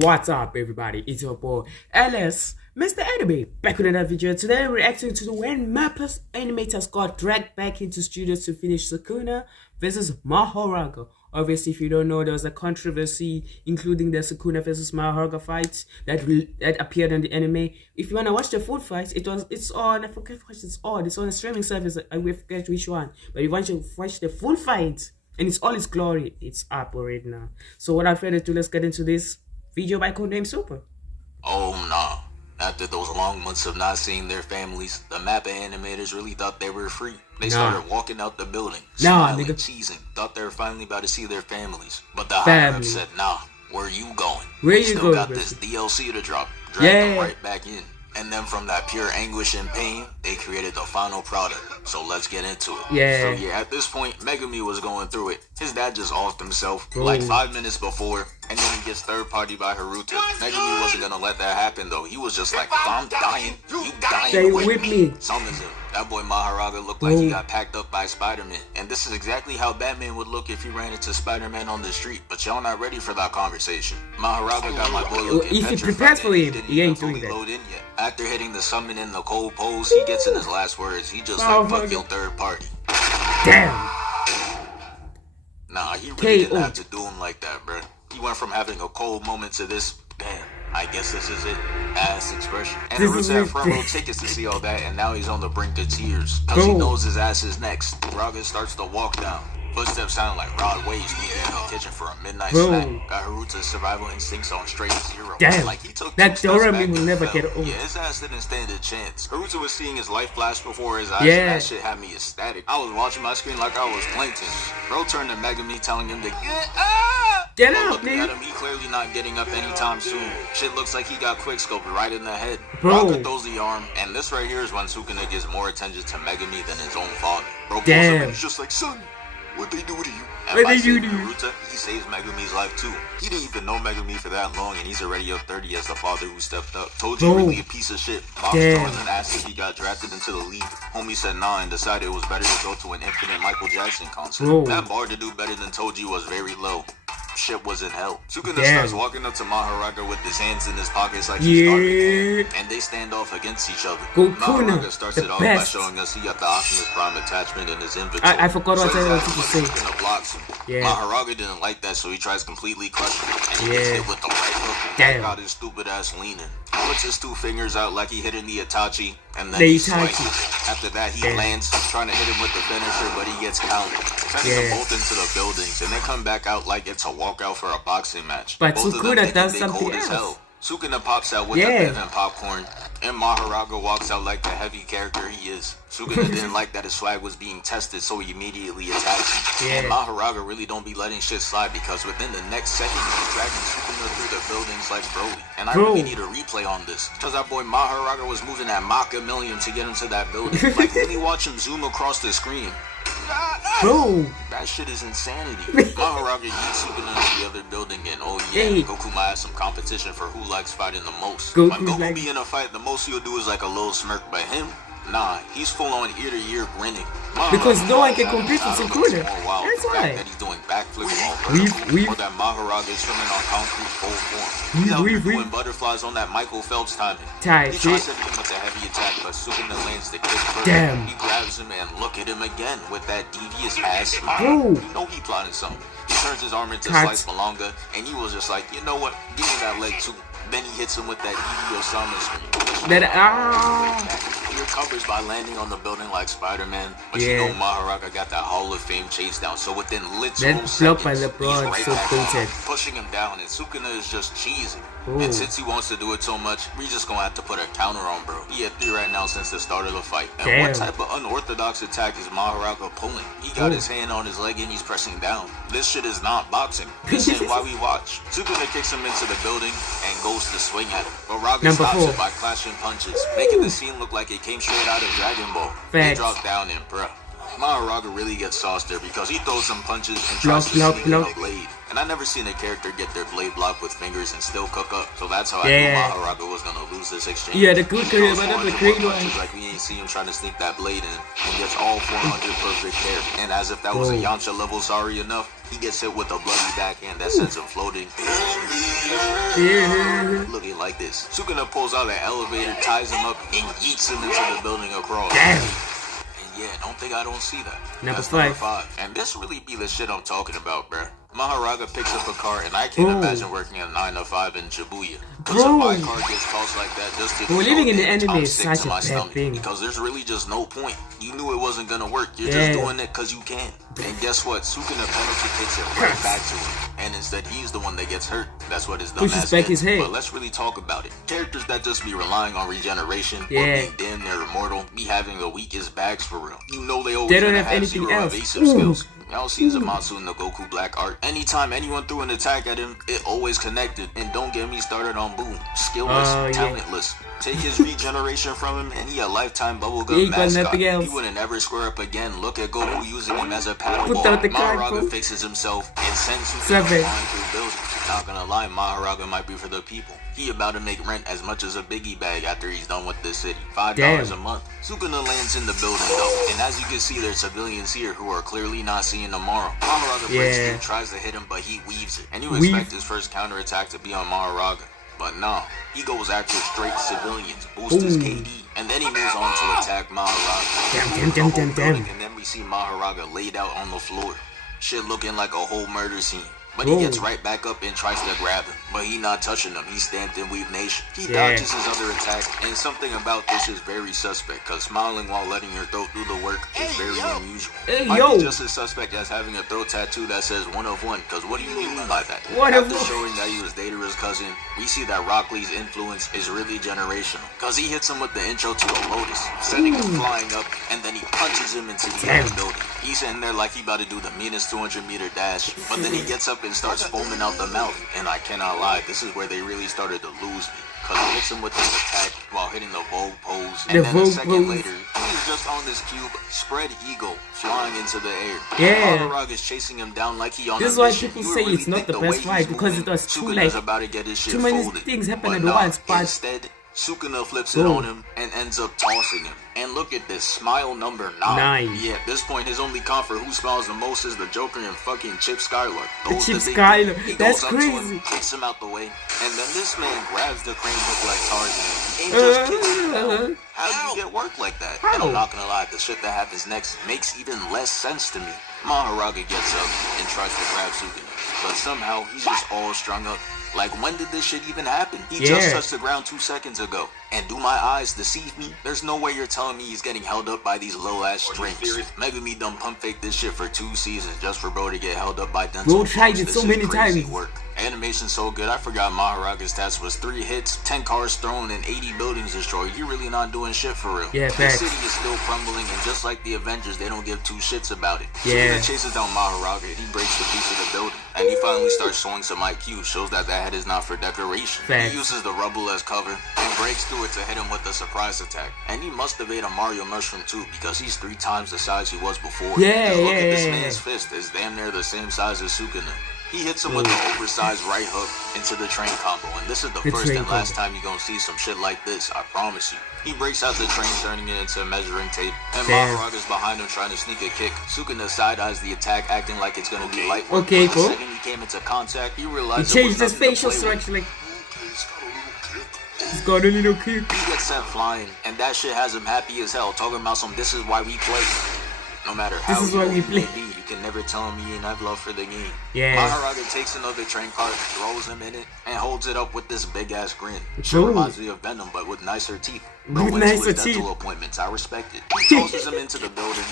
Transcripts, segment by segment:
What's up, everybody? It's your boy LS, Mr. Anime, back with another video. Today, we're reacting to the when mappa's animators got dragged back into studios to finish Sukuna versus Mahoraga. Obviously, if you don't know, there was a controversy including the Sukuna versus Mahoraga fights that appeared in the anime. If you wanna watch the full fights, it's on. I forget what it's on. It's on a streaming service. I forget which one. But if you want to watch the full fight and it's all its glory, it's up already now. So without further ado, let's get into this video by codename Super. Oh no. After those long months of not seeing their families, the mappa animators really thought they were free. They started walking out the building, smiling, cheesing, thought they were finally about to see their families. But the higher-up said, nah, where are you going? Where you you still going, got this DLC to drop. Drag them right back in. And then from that pure anguish and pain, they created the final product. So let's get into it. So at this point, Megami was going through it. His dad just offed himself like 5 minutes before, and then he gets third party by Haruta. Megami wasn't gonna let that happen though. He was just like, if I'm dying, you dying with me. Summons him. That boy Mahoraga looked like he got packed up by Spider-Man. And this is exactly how Batman would look if he ran into Spider-Man on the street. But y'all not ready for that conversation. Mahoraga got my boy looking if he prepares for it, he ain't doing that. Load in yet. After hitting the summon in the cold pose, he gets in his last words. He just like, fuck your third party. Damn. Nah, he really didn't have to do him like that, bro. He went from having a cold moment to this, damn, I guess this is it, ass expression. And Haruta had front row tickets to see all that, and now he's on the brink of tears. Cause he knows his ass is next. Raga starts to walk down. Footsteps sound like Rod Waves sneaking in the kitchen for a midnight snack. Got Haruta's survival instincts on straight zero. Damn, like he took that Dorami will never get old. Yeah, his ass didn't stand a chance. Haruta was seeing his life flash before his eyes, and that shit had me ecstatic. I was watching my screen like I was Plankton. Bro turned to Megami telling him to get up! Get up, looking at him, he clearly not getting up anytime soon. Shit looks like he got quickscoped right in the head. Bro. Raga throws the arm, and this right here is when Sukuna gives more attention to Megami than his own father. Bro pulls up and he's just like, son, what'd they do to you? And by saving Haruta, he saves Megami's life too. He didn't even know Megami for that long, and he's already up 30 as the father who stepped up. Told you really a piece of shit. Box wasn't asked if he got drafted into the league. Homie said nah and decided it was better to go to an infinite Michael Jackson concert. That bar to do better than Toji was very low. Shit was in hell. Sukuna starts walking up to Mahoraga with his hands in his pockets like he's starving, and they stand off against each other. Mahoraga starts it off by showing us he got the Optimus Prime attachment in his inventory. I forgot what I wanted to say. Sukuna blocks him. Mahoraga didn't like that, so he tries completely crushing him, and he gets hit with the right hook and got his stupid ass leaning. He puts his 2 fingers out like he hit in the Itachi, and then he swipes. After that, he lands, trying to hit him with the finisher, but he gets countered. Sending them both into the buildings, and they come back out like it's a walkout for a boxing match. But both Sukuna does something else. Sukuna pops out with the Bev and popcorn, and Mahoraga walks out like the heavy character he is. Sukuna didn't like that his swag was being tested, so he immediately attacked him. And Mahoraga really don't be letting shit slide, because within the next second, he's dragging Sukuna through the buildings like Broly. And I really need a replay on this, because our boy Mahoraga was moving at Mach a million to get him to that building. Like, really watch him zoom across the screen. Bro, that shit is insanity. Mahoraga yeets Sukuna into the other building, and oh yeah, Goku might have some competition for who likes fighting the most. When Goku be in a fight, the most he'll do is like a little smirk, but him, nah, he's full on ear to ear grinning. Because no one can compete with Sukuna. That's why. That he's doing backflips on vertical, or that Mahoraga is swimming on concrete full form. He's out here doing butterflies on that Michael Phelps timing. He tries to hit him with a heavy attack, but Sukuna lands the kick first. He grabs him and look at him again with that devious ass smile. You know he plotted something. He turns his arm into Slice Malonga, and he was just like, you know what? Give me that leg too. Then he hits him with that Yu-Gi-Oh! Summer screen. He recovers by landing on the building like Spider-Man, but you know Mahoraga got that Hall of Fame chase down, so within literal seconds, he's right back on, pushing him down, and Sukuna is just cheesing. And since he wants to do it so much, we just gonna have to put a counter on bro. He at 3 right now since the start of the fight. And what type of unorthodox attack is Mahoraga pulling? He got his hand on his leg and he's pressing down. This shit is not boxing. This ain't why we watch. Sukuna kicks him into the building and goes to swing at him, but Raga stops it by clashing punches, making the scene look like it came straight out of Dragon Ball. He drops down and bruh, Mahoraga really gets sauced there because he throws some punches and tries to sneak in a blade. And I never seen a character get their blade blocked with fingers and still cook up. So that's how I knew Mahoraga was gonna lose this exchange. Yeah, the good career, but the great one. Like we ain't see him trying to sneak that blade in and gets all 400 perfect there. And as if that was a Yamcha level sorry enough, he gets hit with a bloody backhand that sends him floating. Looking like this. Sukuna pulls out an elevator, ties him up, and yeets him into the building across. Damn. Yeah, don't think I don't see that. Number That's 5. 5. And this really be the shit I'm talking about, bruh. Mahoraga picks up a car, and I can't imagine working a 9 to 5 in Shibuya. Because if my car gets tossed like that, just to living in the anime is such a bad thing. Because there's really just no point. You knew it wasn't gonna work. You're just doing it because you can. And guess what? Sukuna penalty kicks it right back to him. And instead, he's the one that gets hurt. That's what his dumb ass back did. his head. But let's really talk about it. Characters that just be relying on regeneration or being damn near immortal be having the weakest bags for real. You know they always don't have anything zero else. evasive skills. Y'all seen Zamatsu in the Goku Black Art. Anytime anyone threw an attack at him, it always connected. And don't get me started on Boom. Skillless, talentless. Take his regeneration from him, and he a lifetime bubblegum mascot. He wouldn't ever square up again. Look at Goku using him as a paddle ball. Mahoraga fixes himself and sends him flying through buildings. Not gonna lie, Mahoraga might be for the people. He about to make rent as much as a biggie bag after he's done with this city. $5 a month. Sukuna lands in the building though, and as you can see, there's civilians here who are clearly not seeing tomorrow. Mahoraga breaks through, tries to hit him, but he weaves it. And you expect his first counterattack to be on Mahoraga. But no, he goes after straight civilians, boosts his KD, and then he moves on to attack Mahoraga. Damn. And then we see Mahoraga laid out on the floor. Shit looking like a whole murder scene. But he gets right back up and tries to grab him. But he not touching him. He's stamped in Weave Nation. He dodges his other attack. And something about this is very suspect. Because smiling while letting your throat do the work is very unusual. Might be just as suspect as having a throat tattoo that says 1 of 1. Because what do you mean by that? After showing that he was dating his cousin, we see that Rock Lee's influence is really generational. Because he hits him with the intro to a Lotus, sending him flying up. And then he punches him into the other building. He's sitting there like he about to do the meanest 200-meter dash. But then he gets up and starts foaming out the mouth. And I cannot lie, this is where they really started to lose me. Because he hits him with this attack while hitting the Vogue pose. And then a second later, he's just on this cube, spread eagle, flying into the air. Mahoraga is chasing him down like he on a mission. This is why people say it's not the best fight, because it was too many things happen at once. But instead, Sukuna flips it on him and ends up tossing him. And look at this, smile number 9. Yeah, at this point, his only comp for who smiles the most is the Joker and fucking Chip Skylark. Chip Skylark, that's crazy. Him, kicks him out the way, and then this man grabs the crane hook like Tarzan and just kicks him down. How do you get work like that? And I'm not gonna lie, the shit that happens next makes even less sense to me. Mahoraga gets up and tries to grab Sukuna, but somehow he's just all strung up. Like, when did this shit even happen? He just touched the ground 2 seconds ago. And do my eyes deceive me? There's no way you're telling me he's getting held up by these low-ass strings. Megumi done pump fake this shit for 2 seasons just for bro to get held up by Denzel. Bro tried it so many times. Work. Animation's so good, I forgot Mahoraga's stats was 3 hits, 10 cars thrown, and 80 buildings destroyed. You're really not doing shit for real. Yeah, the city is still crumbling, and just like the Avengers, they don't give 2 shits about it. Sukuna chases down Mahoraga, he breaks the piece of the building, and he finally starts showing some IQ, shows that head is not for decoration. He uses the rubble as cover, and breaks through it to hit him with a surprise attack. And he must have ate a Mario mushroom too, because he's 3 times the size he was before. Look at this man's fist, is damn near the same size as Sukuna. He hits him with the oversized right hook into the train combo, and this is the first and last time you're gonna see some shit like this, I promise you. He breaks out the train, turning it into measuring tape, and Mahoraga's behind him trying to sneak a kick. Sukuna side-eyes the attack, acting like it's gonna be light work. The second he came into contact, he realized he changed his facial structure, like, he's got a little kick. He gets sent flying, and that shit has him happy as hell, talking about some, this is why we play. No matter how you can never tell him he ain't have love for the game. Mahoraga takes another train car, throws him in it, and holds it up with this big ass grin. It reminds me of Venom, but with nicer teeth. Bro went to his dental appointments, I respect it. He tosses him into the building,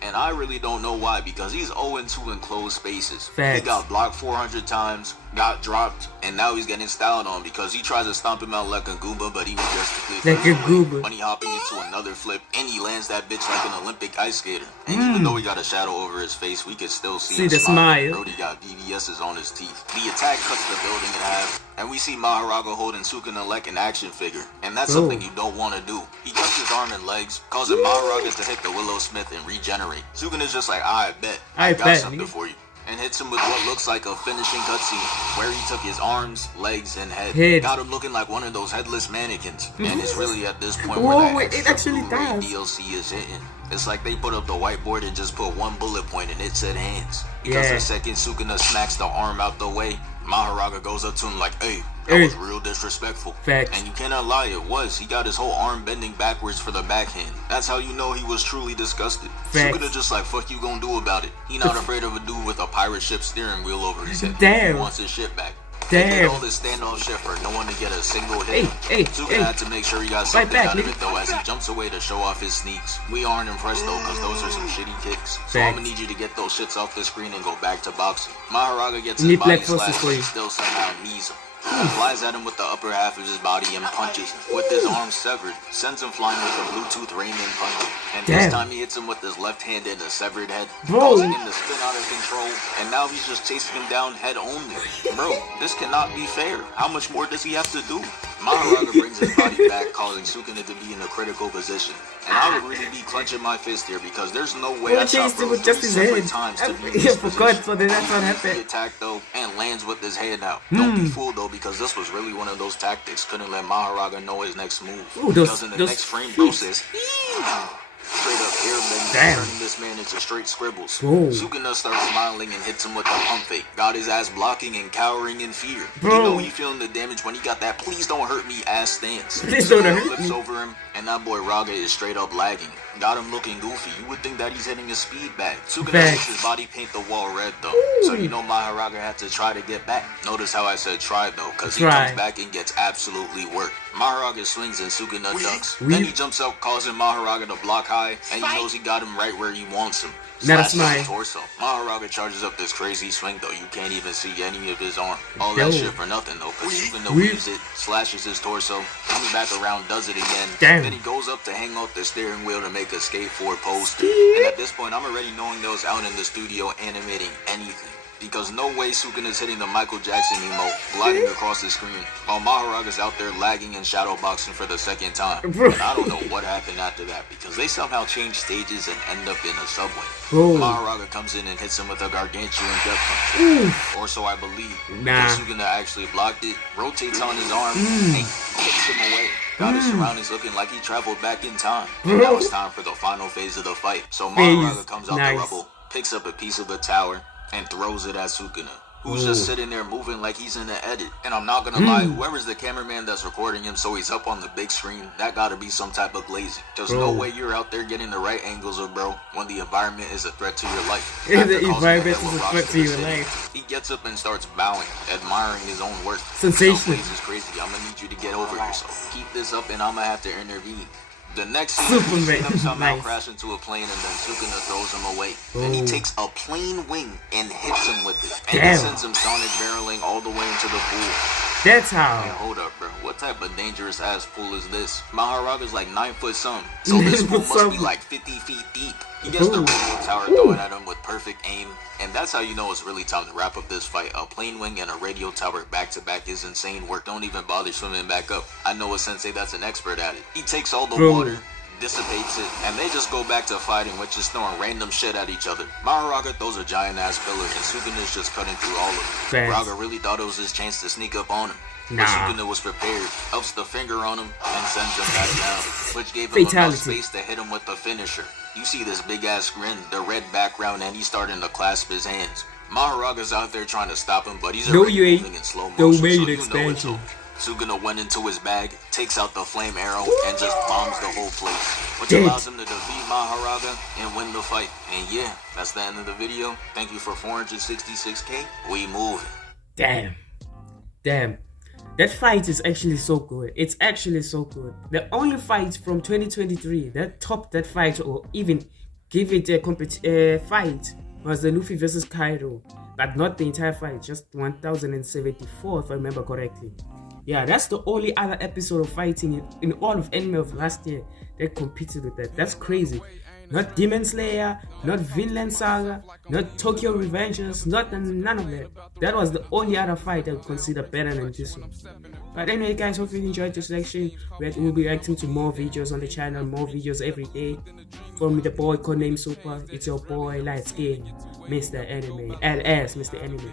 and I really don't know why, because he's 0-2 enclosed spaces. He got blocked 400 times, got dropped, and now he's getting styled on because he tries to stomp him out like a Goomba, but he was just a good Bunny hopping into another flip, and he lands that bitch like an Olympic ice skater. And even though he got a shadow over his face, we could still see him the smile. Brody got BBS's on his teeth. The attack cuts the building in half, and we see Mahoraga holding Sukuna like an action figure, and that's something you don't want to do. He cuts his arm and legs, causing Mahoraga to hit the Willow Smith and regenerate. Sukuna's just like, I bet, I got something for you, and hits him with what looks like a finishing cutscene, where he took his arms, legs, and head. Got him looking like one of those headless mannequins, and it's really at this point where that extra Blu-ray DLC is hitting. It's like they put up the whiteboard and just put one bullet point and it said hands. Because the second Sukuna smacks the arm out the way, Mahoraga goes up to him like, hey, that was real disrespectful. And you cannot lie, it was. He got his whole arm bending backwards for the backhand. That's how you know he was truly disgusted. Sukuna just like, fuck you gonna do about it. He not afraid of a dude with a pirate ship steering wheel over his head. He wants his shit back. They did all this standoff shit for no one to get a single hit. Sukuna had to make sure he got something out of it though as he jumps away to show off his sneaks. We aren't impressed though because those are some shitty kicks. So I'm gonna need you to get those shits off the screen and go back to boxing. Mahoraga gets his body slashed and still somehow knees him. Flies at him with the upper half of his body and punches with his arm severed, sends him flying with a Bluetooth Rayman punch. And this time he hits him with his left hand in a severed head, causing him to spin out of control, and now he's just chasing him down head only. Bro, this cannot be fair. How much more does he have to do? Mahoraga brings his body back, causing Sukuna to be in a critical position. And I would really be clenching my fist here because there's no way I shot bro 3 separate times to be in this position. So that's what happened. He attacked though and lands with his hand out. Don't be fooled though because this was really one of those tactics. Couldn't let Mahoraga know his next move. Because in the next frame bro says, straight up airbending, turning this man into straight scribbles. Sukuna starts smiling and hits him with the pump fake. Got his ass blocking and cowering in fear. You know he feeling the damage when he got that please don't hurt me ass stance. Sukuna flips over him and that boy Raga is straight up lagging. Got him looking goofy. You would think that he's hitting his speed back. Sukuna makes his body paint the wall red though. So you know Mahoraga had to try to get back. Notice how I said try though, because he comes back and gets absolutely worked. Mahoraga swings and Sukuna ducks. Then he jumps up, causing Mahoraga to block high, and he knows he got him right where he wants him. Slashes his torso. Mahoraga charges up this crazy swing though. You can't even see any of his arm. All that shit for nothing though, because Sukuna weaves it, slashes his torso, comes back around, does it again. Then he goes up to hang off the steering wheel to make a skateboard poster. And at this point, I'm already knowing they was out in the studio animating anything. Because no way Sukuna's hitting the Michael Jackson emote, gliding across the screen, while Mahoraga's out there lagging and shadowboxing for the second time. And I don't know what happened after that, because they somehow changed stages and end up in a subway. Mahoraga comes in and hits him with a gargantuan death punch. Or so I believe. Because Sukuna actually blocked it, rotates on his arm, and kicks him away. Got his surroundings looking like he traveled back in time. And now it's time for the final phase of the fight. So Mahoraga comes out the rubble, picks up a piece of the tower, and throws it at Sukuna, who's just sitting there moving like he's in the edit. And I'm not gonna lie, whoever's the cameraman that's recording him so he's up on the big screen, that gotta be some type of glazing. There's no way you're out there getting the right angles of bro when the environment is a threat to your life. The environment is a threat to your life. He gets up and starts bowing, admiring his own work. Sensational. This is crazy. I'm gonna need you to get over yourself. Keep this up and I'm gonna have to intervene. The next scene, we see him somehow crash into a plane and then Sukuna throws him away. Then he takes a plane wing and hits him with it. And it sends him sonic barreling all the way into the pool. That's how. Man, hold up, bro. What type of dangerous ass pool is this? Mahoraga's like 9 foot something. So this pool must be like 50 feet deep. He gets the radio tower throwing at him with perfect aim. And that's how you know it's really time to wrap up this fight. A plane wing and a radio tower back to back is insane work. Don't even bother swimming back up. I know a sensei that's an expert at it. He takes all the water, dissipates it, and they just go back to fighting with just throwing random shit at each other. Mahoraga throws a giant ass pillar and Sukuna's just cutting through all of it. Raga really thought it was his chance to sneak up on him. But Sukuna was prepared, ups the finger on him, and sends him back down, which gave him enough space to hit him with the finisher. You see this big ass grin, the red background, and he's starting to clasp his hands. Mahoraga's out there trying to stop him, but he's already moving in slow motion, so you know it's over. Sukuna went into his bag, takes out the flame arrow, and just bombs the whole place, which allows him to defeat Mahoraga and win the fight. And yeah, that's the end of the video. Thank you for 466k. We moving. Damn. That fight is actually so good. It's actually so good. The only fight from 2023 that topped that fight or even give it a fight was the Luffy versus Kaido. But not the entire fight, just 1074 if I remember correctly. Yeah, that's the only other episode of fighting in all of anime of last year that competed with that. That's crazy. not Demon Slayer, not Vinland Saga, not Tokyo Revengers, none of that. That was the only other fight I would consider better than this one. But anyway guys, hope you enjoyed this section. We'll be reacting to more videos on the channel, more videos every day. From the boy codenamed Super, it's your boy Light Skin, Mr. Anime, LS, Mr. Anime.